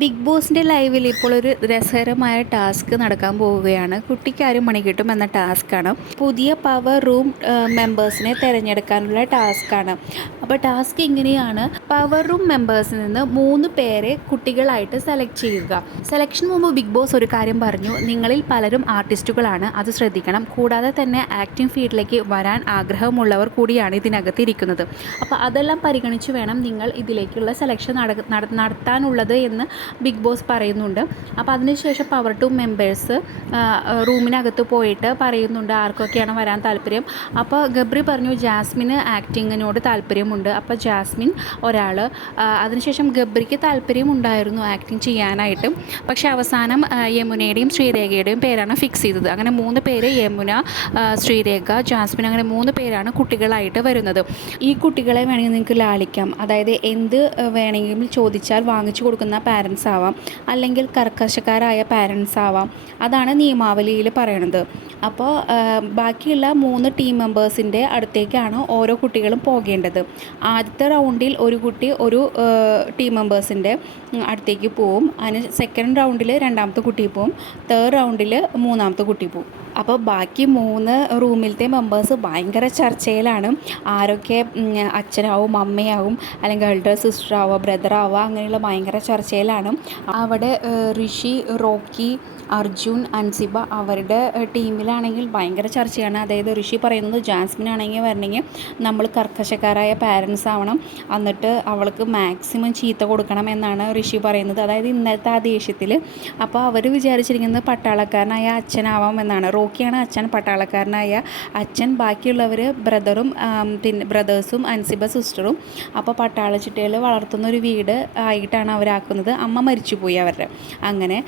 Big ബോസിന്റെ ലൈവിൽ ഇപ്പോൾ ഒരു രസകരമായ ടാസ്ക് നടക്കാൻ പോവുകയാണ്. കുട്ടിക്ക് കുട്ടിക്കാരും മണി കിട്ടും എന്ന ടാസ്ക്കാണ്. പുതിയ പവർ റൂം മെമ്പേഴ്സിനെ തിരഞ്ഞെടുക്കാനുള്ള ടാസ്ക്കാണ്. അപ്പോൾ ടാസ്ക് ഇങ്ങനെയാണ്. പവർ റൂം മെമ്പേഴ്സിൽ നിന്ന് മൂന്ന് പേരെ കുട്ടികളായിട്ട് സെലക്ട് ചെയ്യുക. സെലക്ഷൻ മുമ്പ് ബിഗ് ബോസ് ഒരു കാര്യം പറഞ്ഞു. നിങ്ങളിൽ പലരും ആർട്ടിസ്റ്റുകളാണ്. അത് ശ്രദ്ധിക്കണം. കൂടാതെ തന്നെ ആക്ടിംഗ് ഫീൽഡിലേക്ക് വരാൻ ആഗ്രഹമുള്ളവർ കൂടിയാണ് ഇതിനകത്ത് ഇരിക്കുന്നത്. അപ്പോൾ അതെല്ലാം പരിഗണിച്ച് വേണം നിങ്ങൾ ഇതിലേക്കുള്ള സെലക്ഷൻ നടത്താനുള്ളത് എന്ന് ബിഗ് ബോസ് പറയുന്നുണ്ട്. അപ്പോൾ അതിനുശേഷം പവർ ടു മെമ്പേഴ്സ് റൂമിനകത്ത് പോയിട്ട് പറയുന്നുണ്ട് ആർക്കൊക്കെയാണ് വരാൻ താല്പര്യം. അപ്പോൾ ഗബ്രി പറഞ്ഞു ജാസ്മിന് ആക്ടിങ്ങിനോട് താല്പര്യമുണ്ട്. അപ്പോൾ ജാസ്മിൻ ഒരാൾ അതിനുശേഷം ഗബ്രിക്ക് താല്പര്യമുണ്ടായിരുന്നു ആക്ടിങ് ചെയ്യാനായിട്ട്. പക്ഷേ അവസാനം യമുനയുടെയും ശ്രീരേഖയുടെയും പേരാണ് ഫിക്സ് ചെയ്തത്. അങ്ങനെ മൂന്ന് പേര് യമുന ശ്രീരേഖ ജാസ്മിൻ അങ്ങനെ മൂന്ന് പേരാണ് കുട്ടികളായിട്ട് വരുന്നത്. ഈ കുട്ടികളെ വേണമെങ്കിൽ നിങ്ങൾക്ക് ലാളിക്കാം. അതായത് എന്ത് വേണമെങ്കിലും ചോദിച്ചാൽ വാങ്ങിച്ചു കൊടുക്കുന്ന പാരൻസ് ആവാം അല്ലെങ്കിൽ കർക്കശക്കാരായ പാരൻസ് ആവാം. അതാണ് നിയമാവലിയിൽ പറയണത്. അപ്പോൾ ബാക്കിയുള്ള മൂന്ന് ടീം മെമ്പേഴ്സിന്റെ അടുത്തേക്കാണ് ഓരോ കുട്ടികളും പോകേണ്ടത്. ആദ്യത്തെ റൗണ്ടിൽ ഒരു കുട്ടി ഒരു ടീം മെമ്പേഴ്സിന്റെ അടുത്തേക്ക് പോവും. അതിന് സെക്കൻഡ് റൗണ്ടിൽ രണ്ടാമത്തെ കുട്ടി പോവും. തേർഡ് റൗണ്ടിൽ മൂന്നാമത്തെ കുട്ടി പോവും. അപ്പോൾ ബാക്കി മൂന്ന് റൂമിലത്തെ മെമ്പേഴ്സ് ഭയങ്കര ചർച്ചയിലാണ്. ആരൊക്കെ അച്ഛനാവും അമ്മയാവും അല്ലെങ്കിൽ എൽഡർ ബ്രദർ ആവുക അങ്ങനെയുള്ള ഭയങ്കര ചർച്ചയിലാണ്. അവിടെ ഋഷി റോക്കി അർജുൻ അൻസിബ അവരുടെ ടീമിലാണെങ്കിൽ ഭയങ്കര ചർച്ചയാണ്. അതായത് ഋഷി പറയുന്നത് ജാസ്മിൻ ആണെങ്കിൽ വരണമെങ്കിൽ നമ്മൾ കർക്കശക്കാരായ പാരൻസ് ആവണം. എന്നിട്ട് അവൾക്ക് മാക്സിമം ചീത്ത കൊടുക്കണം എന്നാണ് ഋഷി പറയുന്നത്. അതായത് ഇന്നത്തെ ആ ദേഷ്യത്തിൽ അപ്പോൾ അവർ വിചാരിച്ചിരിക്കുന്നത് പട്ടാളക്കാരനായ അച്ഛനാവാം എന്നാണ്. റോക്കിയാണ് അച്ഛൻ പട്ടാളക്കാരനായ. അച്ഛൻ ബാക്കിയുള്ളവർ ബ്രദറും പിന്നെ ബ്രദേഴ്സും അൻസിബ സിസ്റ്ററും. അപ്പോൾ പട്ടാള ചിട്ടയിൽ വളർത്തുന്ന ഒരു വീട് ആയിട്ടാണ് അവരാക്കുന്നത്. അമ്മ മരിച്ചുപോയി അവരുടെ. അങ്ങനെ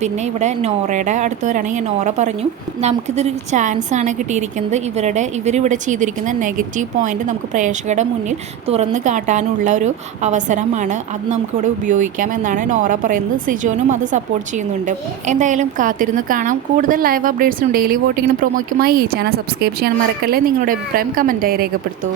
പിന്നെ ഇവിടെ നോറയുടെ അടുത്ത് വരാണെങ്കിൽ നോറ പറഞ്ഞു നമുക്കിതൊരു ചാൻസ് ആണ് കിട്ടിയിരിക്കുന്നത്. ഇവരുടെ ഇവരിവിടെ ചെയ്തിരിക്കുന്ന നെഗറ്റീവ് പോയിന്റ് നമുക്ക് പ്രേക്ഷകരുടെ മുന്നിൽ തുറന്നു കാട്ടാനുള്ള ഒരു അവസരമാണ്. അത് നമുക്കിവിടെ ഉപയോഗിക്കാം എന്നാണ് നോറ പറയുന്നത്. സിജോനും അത് സപ്പോർട്ട് ചെയ്യുന്നുണ്ട്. എന്തായാലും കാത്തിരുന്ന് കാണാം. കൂടുതൽ ലൈവ് അപ്ഡേറ്റ്സിനും ഡെയിലി വോട്ടിങ്ങിനും പ്രൊമോയ്ക്കുമായി ഈ ചാനൽ സബ്സ്ക്രൈബ് ചെയ്യാൻ മറക്കല്ലേ? നിങ്ങളുടെ അഭിപ്രായം കമന്റായി രേഖപ്പെടുത്തൂ.